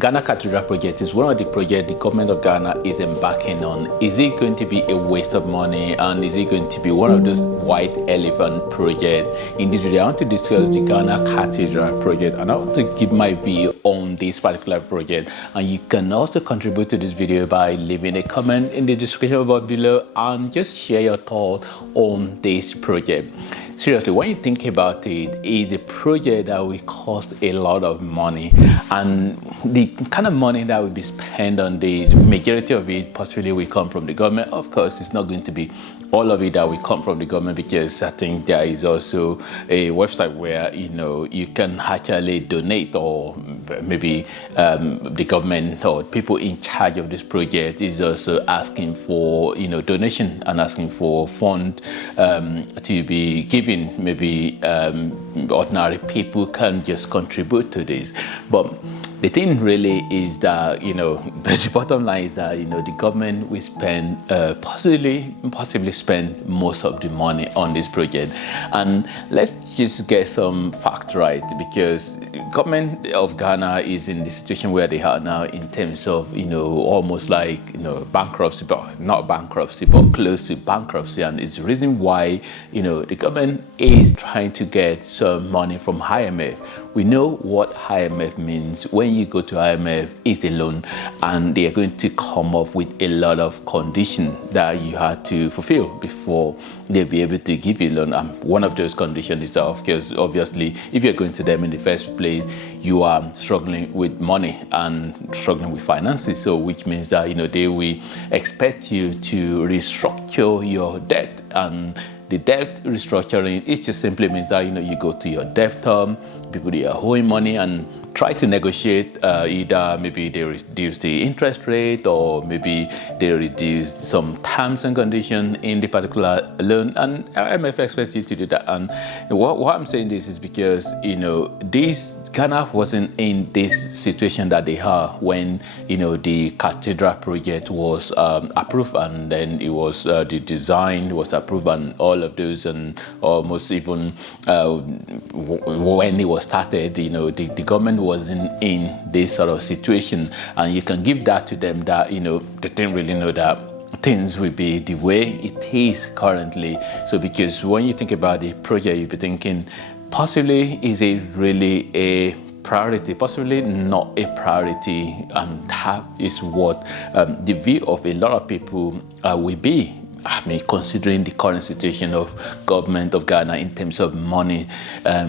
Ghana Cathedral Project is one of the projects the government of Ghana is embarking on. Is it going to be a waste of money, and is it going to be one of those white elephant projects? In this video, I want to discuss the Ghana Cathedral Project, and I want to give my view on this particular project. And you can also contribute to this video by leaving a comment in the description box below and just share your thoughts on this project. Seriously, when you think about it, it's a project that will cost a lot of money, and the kind of money that will be spent on this, majority of it possibly will come from the government. Of course, it's not going to be all of it that will come from the government, because I think there is also a website where you can actually donate, or maybe the government or people in charge of this project is also asking for donation and asking for fund to be given. Maybe ordinary people can just contribute to this, but the thing really is that the bottom line is that the government will spend possibly spend most of the money on this project. And let's just get some facts right, because government of Ghana is in the situation where they are now in terms of almost like bankruptcy, but not bankruptcy, but close to bankruptcy. And it's the reason why the government is trying to get some money from IMF. We know what IMF means. When you go to IMF, it's a loan, and they are going to come up with a lot of conditions that you have to fulfill before they'll be able to give you a loan. And one of those conditions is that, of course, obviously, if you're going to them in the first place, you are struggling with money and struggling with finances. So which means that they will expect you to restructure your debt. And the debt restructuring, it just simply means that you go to your debt term, people that are owing money, and try to negotiate either maybe they reduce the interest rate, or maybe they reduce some terms and conditions in the particular loan, and IMF expects you to do that. And what I'm saying this is because this Ghana wasn't in this situation that they are when the Cathedral Project was approved, and then it was the design was approved and all of those, and almost even when it was started, the government wasn't in this sort of situation. And you can give that to them, that they didn't really know that things will be the way it is currently. So because when you think about the project, you'll be thinking, possibly is it really a priority, possibly not a priority, and that is what the view of a lot of people will be. I mean, considering the current situation of government of Ghana in terms of money,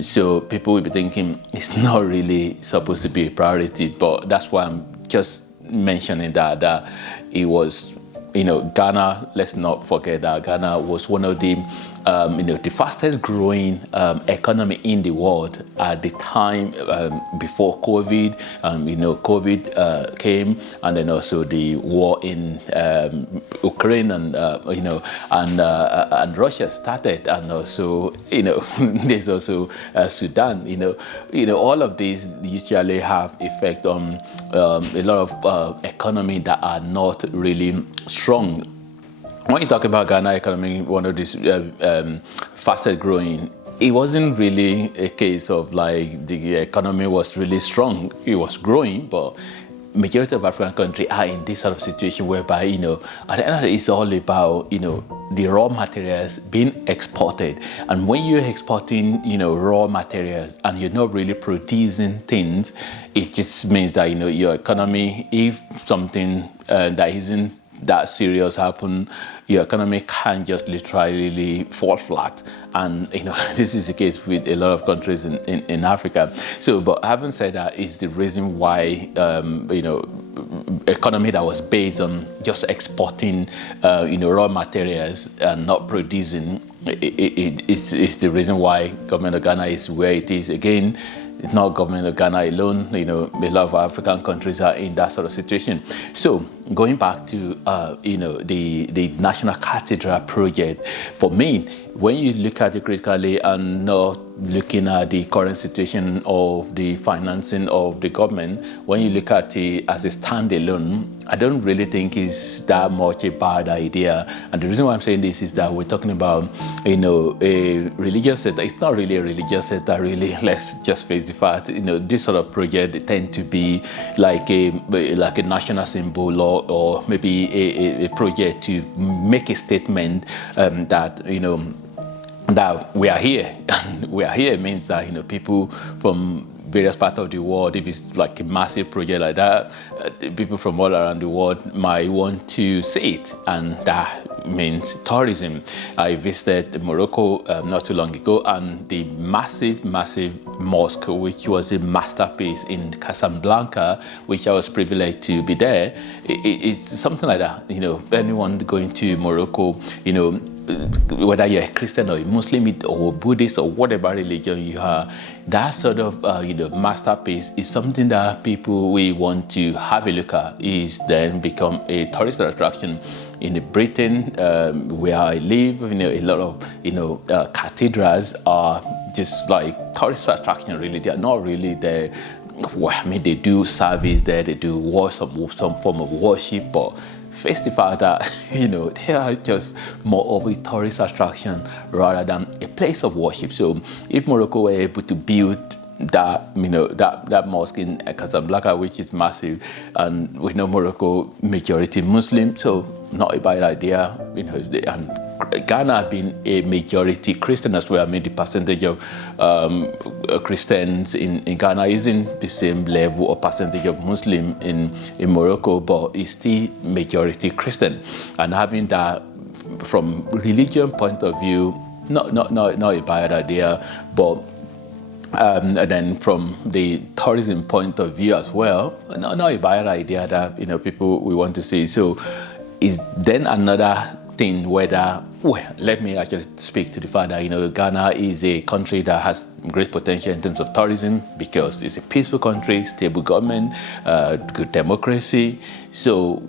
so people will be thinking it's not really supposed to be a priority. But that's why I'm just mentioning that it was, Ghana. Let's not forget that Ghana was one of the the fastest growing economy in the world at the time before COVID. COVID came, and then also the war in Ukraine and and Russia started, and also there's also Sudan. All of these usually have effect on a lot of economy that are not really strong. When you talk about Ghana economy, one of these fastest growing, it wasn't really a case of like the economy was really strong. It was growing, but majority of African countries are in this sort of situation whereby at the end of the day, it's all about the raw materials being exported. And when you're exporting raw materials and you're not really producing things, it just means that your economy, if something that isn't that serious happen, your economy can just literally fall flat. And this is the case with a lot of countries in Africa. So, but having said that, is the reason why economy that was based on just exporting raw materials and not producing, it's the reason why government of Ghana is where it is. Again, it's not government of Ghana alone. A lot of African countries are in that sort of situation. So going back to the National Cathedral Project, for me, when you look at it critically and not looking at the current situation of the financing of the government, when you look at it as a standalone, I don't really think it's that much a bad idea. And the reason why I'm saying this is that we're talking about, a religious center. It's not really a religious center, really. Let's just face the fact. This sort of project, they tend to be like a national symbol, or maybe a project to make a statement that that we are here. We are here means that people from various parts of the world, if it's like a massive project like that, people from all around the world might want to see it, and that means tourism. I visited Morocco not too long ago, and the massive mosque, which was a masterpiece in Casablanca, which I was privileged to be there, it's something like that. Anyone going to Morocco, whether you're a Christian or a Muslim or Buddhist or whatever religion you are, that sort of masterpiece is something that people we want to have a look at. Is then become a tourist attraction. In Britain, where I live, a lot of cathedrals are just like tourist attraction. Really, they are not really there. Well, I mean, they do service there, they do some form of worship, but face the fact that they are just more of a tourist attraction rather than a place of worship. So if Morocco were able to build that that mosque in Casablanca, which is massive, and we know Morocco majority Muslim, so not a bad idea. And Ghana being a majority Christian as well. I mean, the percentage of Christians in Ghana isn't the same level or percentage of Muslim in Morocco, but it's still majority Christian. And having that from religion point of view, not a bad idea, but and then from the tourism point of view as well, not a bad idea that people we want to see. So is then another thing whether, well, let me actually speak to the fact that Ghana is a country that has great potential in terms of tourism, because it's a peaceful country, stable government, good democracy. So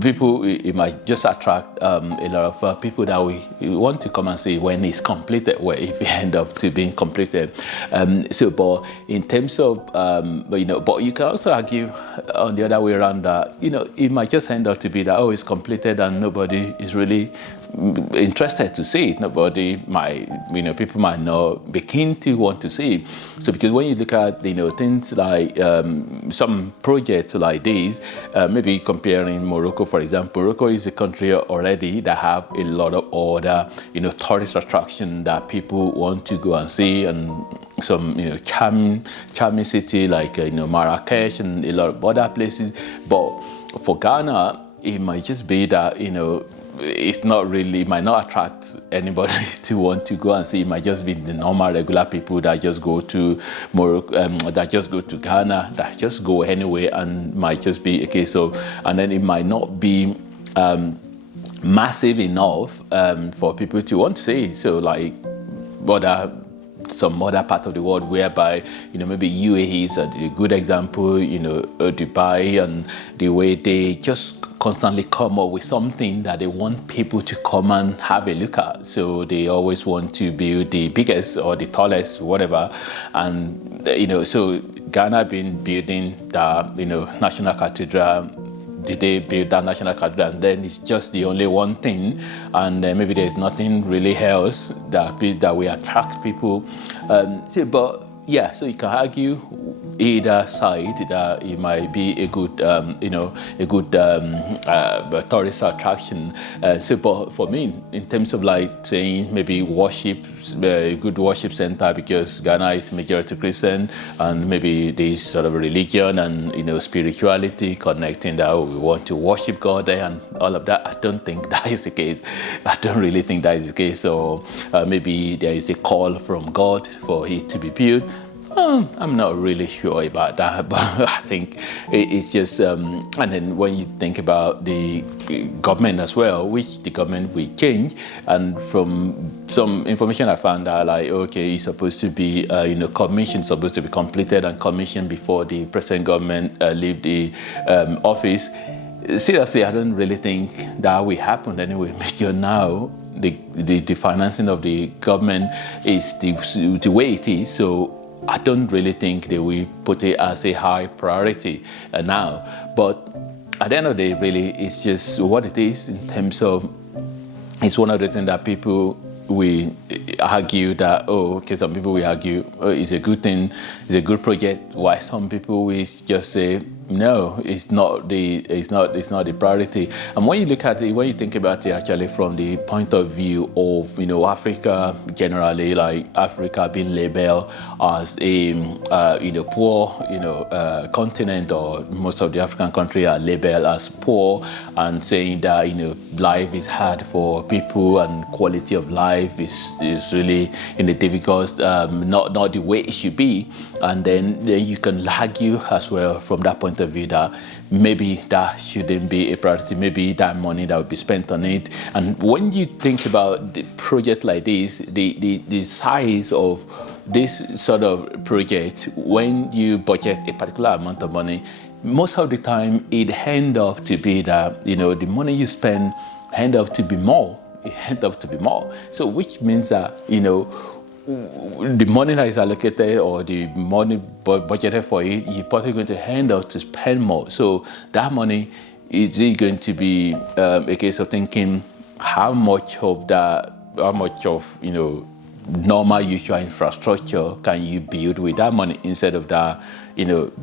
people, it might just attract a lot of people that we want to come and see when it's completed, well, if it end up to being completed. But in terms of, but you can also argue on the other way around that, it might just end up to be that, it's completed and nobody is really interested to see it. Nobody might, people might not be keen to want to see it. So because when you look at, things like some projects like these, maybe comparing Morocco, for example, Morocco is a country already that have a lot of other, tourist attraction that people want to go and see, and some, charming city like, Marrakesh and a lot of other places. But for Ghana, it might just be that, it's not really, it might not attract anybody to want to go and see. It might just be the normal, regular people that just go to Morocco, that just go to Ghana, that just go anyway, and might just be a case of, and then it might not be massive enough for people to want to see. So like some other part of the world whereby, maybe UAE is a good example, Dubai, and the way they just constantly come up with something that they want people to come and have a look at. So they always want to build the biggest or the tallest, whatever. And, so Ghana been building the, National Cathedral. Did they build that National Cathedral, and then it's just the only one thing, and maybe there's nothing really else that will attract people. But yeah, so you can argue either side that it might be a good, tourist attraction. But for me, in terms of like saying maybe worship, a good worship center, because Ghana is majority Christian, and maybe there's sort of a religion and spirituality connecting that we want to worship God there and all of that. I don't think that is the case. I don't really think that is the case. So maybe there is a call from God for it to be built. I'm not really sure about that, but I think it's just, and then when you think about the government as well, which the government will change, and from some information I found out, like, okay, it's supposed to be, commission supposed to be completed and commissioned before the present government leave the office. Seriously, I don't really think that will happen anyway, because now the financing of the government is the way it is. So I don't really think they will put it as a high priority now. But at the end of the day, really, it's just what it is in terms of, it's one of the things that people we argue that, some people will argue, it's a good thing, it's a good project, while some people will just say, no, it's not the priority. And when you look at it, when you think about it actually from the point of view of, Africa generally, like Africa being labeled as a, poor, continent, or most of the African countries are labeled as poor, and saying that, life is hard for people and quality of life is really in the difficult, not the way it should be. And then you can argue as well from that point of view that maybe that shouldn't be a priority, maybe that money that would be spent on it. And when you think about the project like this, the size of this sort of project, when you budget a particular amount of money, most of the time it end up to be that, the money you spend end up to be more. It end up to be more. So which means that, the money that is allocated or the money budgeted for it, you're probably going to end up to spend more. So that money, is it going to be a case of thinking how much of normal usual infrastructure can you build with that money, instead of that,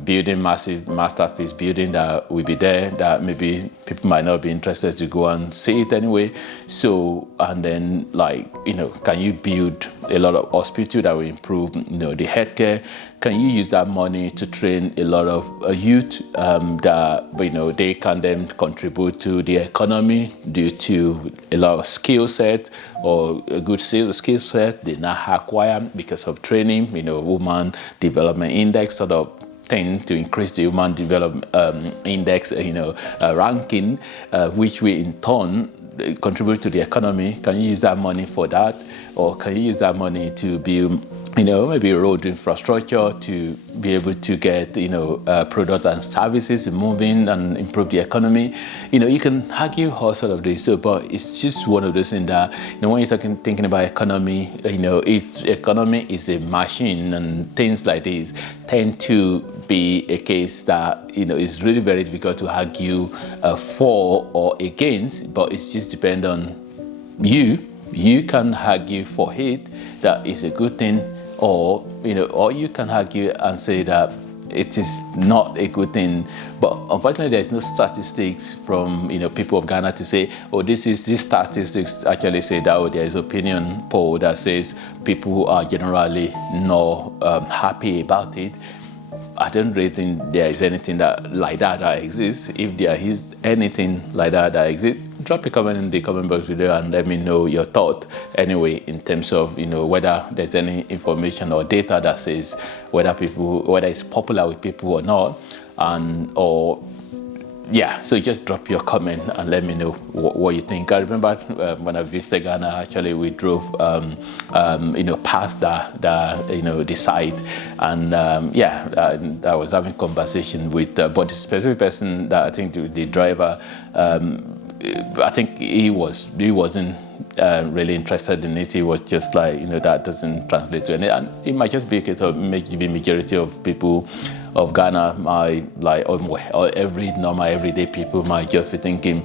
building massive masterpiece building that will be there that maybe people might not be interested to go and see it anyway. So, and then can you build a lot of hospital that will improve, the healthcare? Can you use that money to train a lot of youth that, they can then contribute to the economy due to a lot of skill set or a good skill set they now acquire because of training, Women Development Index sort of thing to increase the Human Development Index, ranking, which will in turn contribute to the economy. Can you use that money for that? Or can you use that money to build, maybe road infrastructure to be able to get, products and services moving and improve the economy? You can argue all sort of this, but it's just one of those things that, when you're thinking about economy, economy is a machine, and things like this tend to be a case that, it's really very difficult to argue for or against, but it's just depend on you. You can argue for it that it's a good thing, or you can argue and say that it is not a good thing. But unfortunately, there's no statistics from people of Ghana to say, these statistics actually say that, there is opinion poll that says people are generally not happy about it. I don't really think there is anything like that exists. If there is anything like that exists, drop a comment in the comment box below and let me know your thought anyway, in terms of whether there's any information or data that says whether it's popular with people or not, so just drop your comment and let me know what you think. I remember when I visited Ghana, actually we drove past the site, and I was having conversation with but the specific person that I think the driver, I think he wasn't really interested in it. He was just like, that doesn't translate to anything. And it might just be a case of maybe majority of people of Ghana might, or every normal everyday people might just be thinking,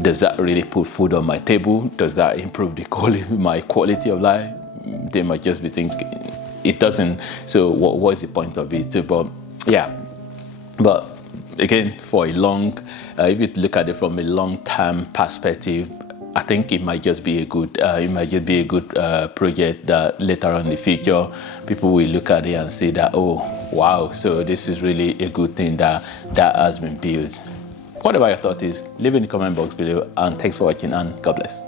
does that really put food on my table? Does that improve my quality of life? They might just be thinking it doesn't. So what's the point of it? But again, for a long, if you look at it from a long-term perspective, I think it might just be a good, project that later on in the future, people will look at it and say that, oh, wow, so this is really a good thing that has been built. Whatever your thought is, leave in the comment box below, and thanks for watching, and God bless.